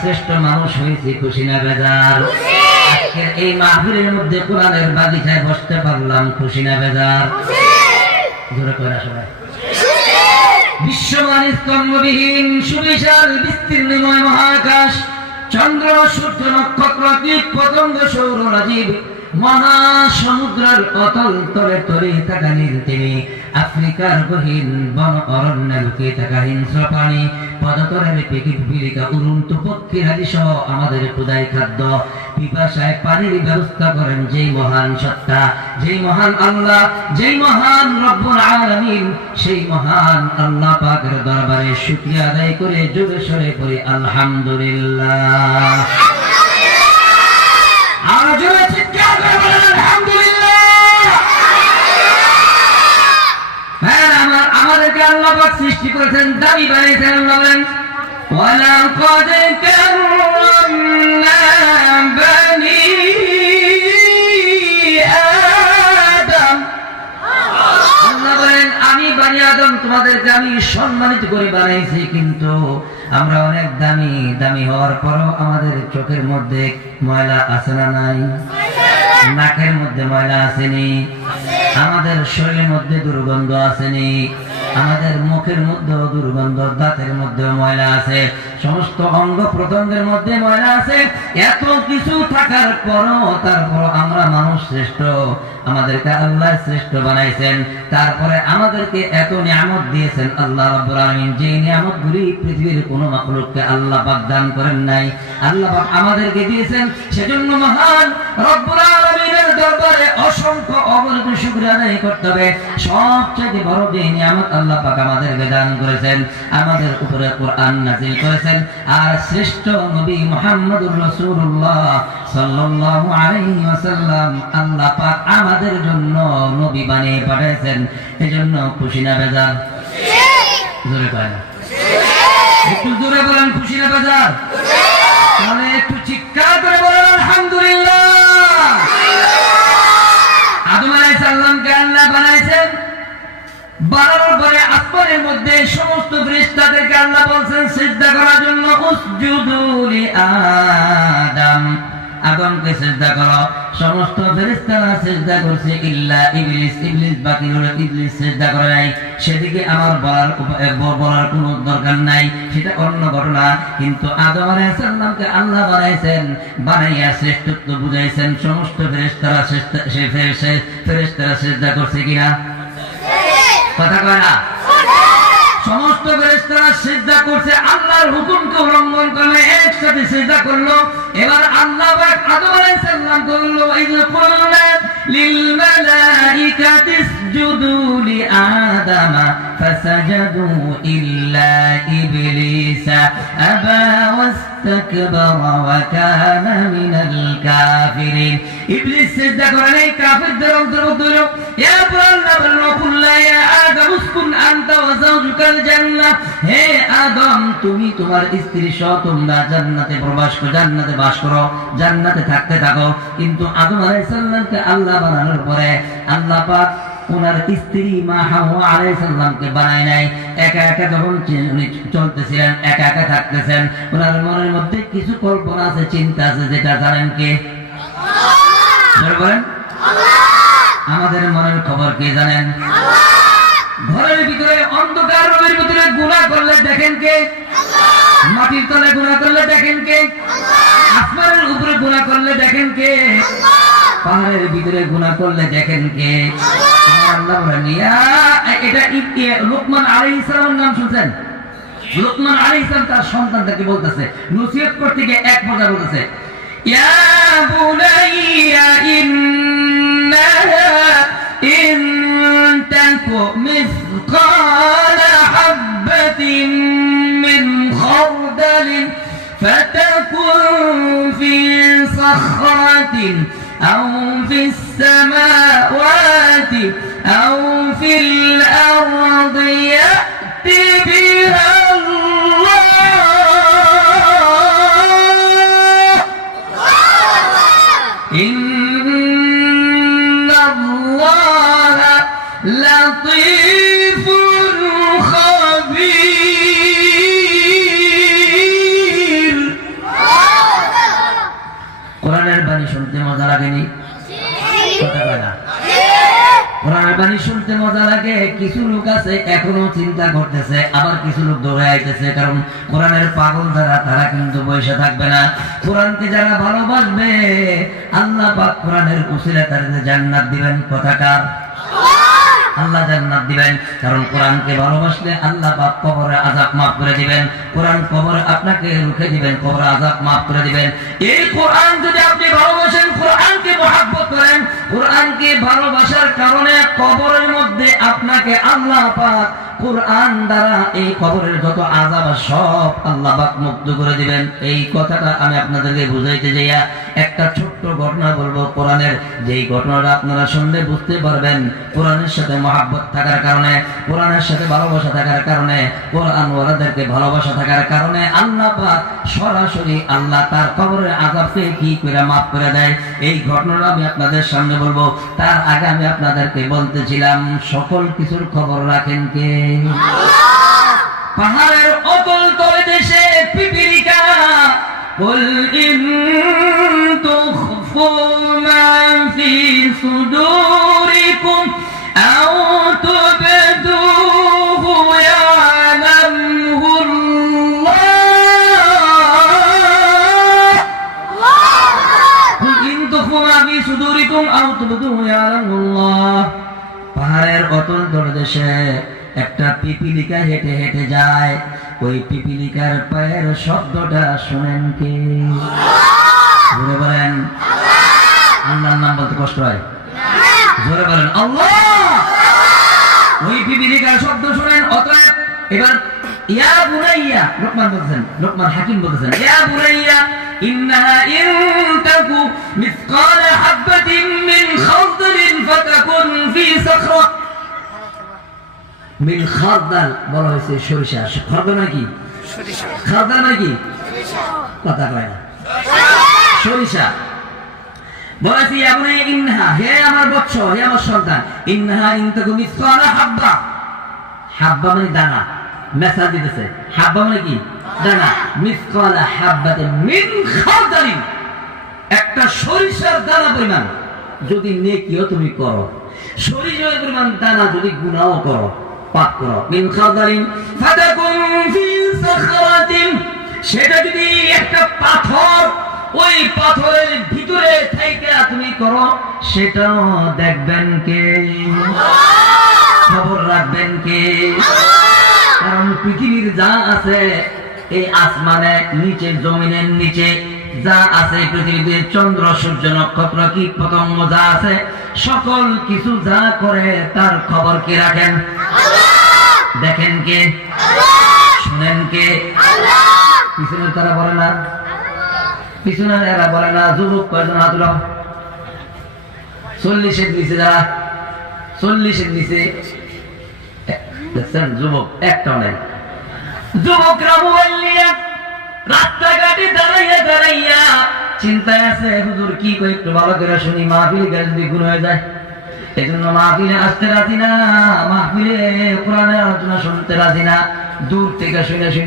শ্রেষ্ঠ মানুষ হয়েছি, খুশি না বেজার? আজকের এই মাহফিলের মধ্যে কোরআনের বাগিচায় বসতে পারলাম, খুশি না বেজার? জোরে কইরা সবাই। বিশ্বমান স্তম্ভবিহীন সুবিশাল বিস্তীর্ণময় মহাকাশ, চন্দ্র সূর্য নক্ষত্র কীট পতঙ্গ সৌররাজীব, মহাসমুদ্রের অতল তলে তলে থাকা নীলতিমি, আফ্রিকার গহীন বন অরণ্যে লুকিয়ে থাকা হিংস্র প্রাণী, পদতলের পিপিলিকা উড়ন্ত পক্ষীরাজি সহ আমাদের ক্ষুধায় খাদ্য পিপাসায় পানির ব্যবস্থা করেন যেই মহান সত্তা, যেই মহান আল্লাহ, যেই মহান রব্বুল আলামিন, সেই মহান আল্লাহ পাকের দরবারে শুকরিয়া আদায় করে জোরে সোরে পড়ি আলহামদুলিল্লাহ। আর জোরে চিৎকার করে বলেন আলহামদুলিল্লাহ। হ্যাঁ, আমাদেরকে আল্লাহ পাক সৃষ্টি করেছেন, দাবি বানিয়েছেন। আল্লাহ বলেন ওয়ালাকাদ কাররামনা বানি আদম। আল্লাহ বলেন আমি বানি আদম তোমাদেরকে আমি সম্মানিত করে বানাইছি, কিন্তু আমরা অনেক দামি দামি হওয়ার পরও আমাদের চোখের মধ্যে ময়লা আছে না নাই? নাকের মধ্যে ময়লা আসেনি? আমাদের শরীরের মধ্যে দুর্গন্ধ আসেনি? আমাদের মুখের মধ্যে দুর্গন্ধ, দাঁতের মধ্যে ময়লা আছে, সমস্ত অঙ্গ প্রত্যঙ্গের মধ্যে ময়লা আছে। এত কিছু থাকার পরও তারপর আমরা মানুষ শ্রেষ্ঠ, আমাদেরকে আল্লাহ শ্রেষ্ঠ বানাইছেন। তারপরে আমাদেরকে এত নিয়ামত দিয়েছেন আল্লাহ রাব্বুল আলামিন, যে নিয়ামতগুলি পৃথিবীর কোনো মাখলুককে আল্লাহ পাক দান করেন নাই, আল্লাহ পাক আমাদেরকে দিয়েছেন। সেজন্য মহান রব্বুল আলামিনের দরবারে অসংখ্য অগণিত শুকরিয়া আদায় করতে হবে। সবচেয়ে বড় যে নিয়ামত আল্লাহ পাক আমাদেরকে দান করেছেন, আমাদের উপরে কোরআন নাযিল করেছেন, আর শ্রেষ্ঠ নবী মুহাম্মদুর রাসূলুল্লাহ সাল্লাল্লাহু আলাইহি ওয়াসাল্লাম আল্লাহ পাক আমাদের জন্য নবী বানিয়ে পাঠিয়েছেন। এজন্য খুশি না বেজার? জোরে কয় না, একটু জোরে বলেন খুশি না বেজার? তাহলে একটু চিৎকার করে বলেন আলহামদুলিল্লাহ। আদম আলাইহিস সালামকে আল্লাহ বানাইছেন, বানানোর পরে আসমানের মধ্যে সমস্ত ফেরেশতাদেরকে আল্লাহ বলছেন সিজদা করার জন্য, উসজুদু লি আদম, আদমকে সিজদা করো। সমস্ত ফেরেশতারা সিজদা করছে ইল্লা ইবলিস, ইবলিস বাকি রইল, ইবলিস সিজদা করে নাই। সেদিকে আমার বলার কোনো দরকার নাই, সেটা অন্য ঘটনা। কিন্তু আদম আলাইহিস সালামকে আল্লাহ বানাইছেন, বানাইয়া শ্রেষ্ঠত্ব বুঝাইছেন। সমস্ত ফেরেশতারা ফেরেশতারা সিজদা করছে কিনা? কথা কয় না? সমস্ত ফেরেশতারা সিজদা করছে, আল্লাহর হুকুমকে উল্লঙ্ঘন করলে একসাথে সিজদা করলো। এবার আল্লাহ পাক আদম আলাইহিস সালামকে বলল ইয কুলনা লিল মালাইকাতি ইসজুদু লি আদামা ফাসাজাদু ইল্লা ইবলিসা আবা ওয়াস্তাকবারা ওয়া কানা মিনাল কাফিরিন। ইবলিস সিজদা করে নাই, কাফিরদের অন্তর্ভুক্ত হলো। এরপর আল্লাহ বলল কুল্লা ইয়া আদম উসকুন আনতা ওয়া যাওজুকাল জান্নাহ, হে আদম তুমি তোমার স্ত্রী সহ তোমরা জান্নাতে প্রবেশ করো, জান্নাতে বাস করো, জান্নাতে থাকতে থাকো। কিন্তু আদম আলাইহিস সালামকে আল্লাহ বানানোর পরে আল্লাহ পাক ওনার স্ত্রী মা হাওয়া আলাইহিস সালামকে বানায় নাই। একা একা যখন উনি চলতেছিলেন, একা একা থাকতেছেন, ওনার মনের মধ্যে কিছু কল্পনা আছে, চিন্তা আছে, যেটা জানেন কে? আল্লাহ। বলেন আল্লাহ। আমাদের মনের খবর কে জানেন? আল্লাহ। ঘরের ভিতরে অন্ধকার রুমের ভিতরে গুনাহ করলে দেখেন কে? আল্লাহ। মাটির তলে গুনাহ করলে দেখেন কে? আল্লাহ। আসমানের উপরে গুনাহ করলে দেখেন কে? আল্লাহ। পাহাড়ের ভিতরে গুনাহ করলে দেখেন কে? আল্লাহ। আল্লাহ বলেন এটা লুকমান আলাইহিস সালামের নাম শুনছেন? লুকমান আলাইহিস সালাম তার সন্তানদেরকে বলতেছে, নসিহত করতে গিয়ে এক পর্যায়ে বলতেছে, ইয়া বুনাইয়া ইন্নাহা ইন তাকু মিসকালা হাববাতিন মিন খারদালিন ফাতাকুন ফি সাখরাতিন আও ফিস সামাওয়াতি আও ফিল আরদি ইয়াতি বিহা লতীফুল খবীর। বাণী শুনতে মজা লাগেনি? কথা কয় না? কোরআনের বাণী শুনতে মজা লাগে। কিছু লোক আছে এখনো চিন্তা করতেছে, আবার কিছু লোক দৌড়ে আইতেছে, কারণ কোরআনের পাগল যারা তারা কিন্তু বসে থাকবে না। কোরআনকে যারা ভালোবাসবে আল্লাহ পাক কোরআনের উসিলায় তাদের জান্নাত দিবেন। কথাকার আল্লাহ জান্নাত দিবেন, কারণ কোরআনকে ভালোবাসলে আল্লাহ পাক কবরের আযাব মাফ করে দিবেন। কোরআন কবরে আপনাকে রুখে দিবেন, কবরের আযাব মাফ করে দিবেন। এই কোরআন যদি আপনি ভালোবাসেন, কোরআনকে মহব্বত করেন, কোরআনকে ভালোবাসার কারণে কবরের মধ্যে আপনাকে আল্লাহ পাক কোরআন দ্বারা এই কবরের যত আযাব সব আল্লাহ পাক মুক্ত করে দিবেন। এই কথাটা আমি আপনাদেরকে বুঝাইতে যাইয়া একটা ছোট্ট ঘটনা বলবো কোরআনের, যেই ঘটনাটা আপনারা শুনলে বুঝতে পারবেন কোরআনের সাথে মহব্বত থাকার কারণে, কোরআনের সাথে ভালোবাসা থাকার কারণে, কোরআন ওয়ালাদেরকে ভালোবাসা থাকার কারণে আল্লাহ পাক সরাসরি আল্লাহ তার কবরের আযাবকে কি করে মাফ করে দেয়। এই ঘটনাটা আমি আপনাদের সামনে বলবো। তার আগে আমি আপনাদেরকে বলতেছিলাম সকল কিছুর খবর রাখেন কে? পাহাড়ের অতল তলদেশে পিপীলিকা। কুল ইন তুখফু মা ফি সুদুরিকুম আও তুবদুহু ইয়ালামুল্লাহ। কুল ইন তুখফু মা ফি সুদুরিকুম আও তুবদুহু ইয়ালামুল্লাহ। পাহাড়ের অতল তলদেশে একটা পিপীলিকা হেঁটে হেঁটে যায়। ওই পিপীলিকার পায়ের শব্দটা শুনেন কে? জোরে বলেন। আল্লাহর নাম বলতে কষ্ট হয়? জোরে বলেন আল্লাহ। ওই পিপীলিকার শব্দ শুনেন। অতএব এবার ইয়া বুনাইয়া, লোকমান বলছেন, লোকমান হাকিম বলছেন, ইয়া বুনাইয়া ইন্নাহা ইন তাকু মিসকালা হাববাতিন মিন খারদালিন ফাতাকুন ফি সাখরা। মিল খারদাল বলা হয়েছে সরিষা। খারদাল নাকি সরিষা? খারদাল নাকি কথা কয় না? সরিষা বলেছি। আপনি ইন্নাহা, হে আমার বৎস, হে আমার সন্তান, ইন্নাহা ইন তাকু মিসকালা হাব্বা। হাব্বা মানে দানা, মেসেজ দিতেছে। হাব্বা মানে কি? দানা। মিসকালা হাব্বাতিন মিন খারদালিন, একটা সরিষার দানা পরিমাণ যদি নেকিও তুমি করো, সরিষার পরিমাণ দানা যদি গুনাহ করো, পাপ করো, মিন খারদালিন ফাতাকুন ফি সাখরাতিন, সেটা যদি একটা পাথর, ওই পাথরের ভিতরে থেকে তুমি করো, সেটাও দেখবেন কে? খবর রাখবেন কে? কারণ পৃথিবীর যা আছে, এই আসমানে নিচে, জমিনের নিচে যা আছে, পৃথিবীতে চন্দ্র সূর্য নক্ষত্র কীট পতঙ্গ যা আছে, সকল কিছু যা করে তার খবর কে রাখেন? দেখেন কে? শুনেন কে? পিছনে তারা বলে না, পিছনে এরা বলে না। যুবক কয়জন হাত উঠাও? 40-এর নিচে যারা, 40-এর নিচে দেখছেন যুবক একটাও নেই। যুবকরা মোবাইল নিয়ে রাস্তাঘাটে দাঁড়াইয়া দাঁড়াইয়া চিন্তায় আছে, হুজুর কি কই একটু ভালো করে শুনি, মাহফিলে গেলে যদি গুণ হয়ে যায়। এই জন্য মাহফিলে আসতে রাজি না, মাহফিলে কোরআনের আলোচনা শুনতে রাজি না, দূর থেকে শুনে শুনে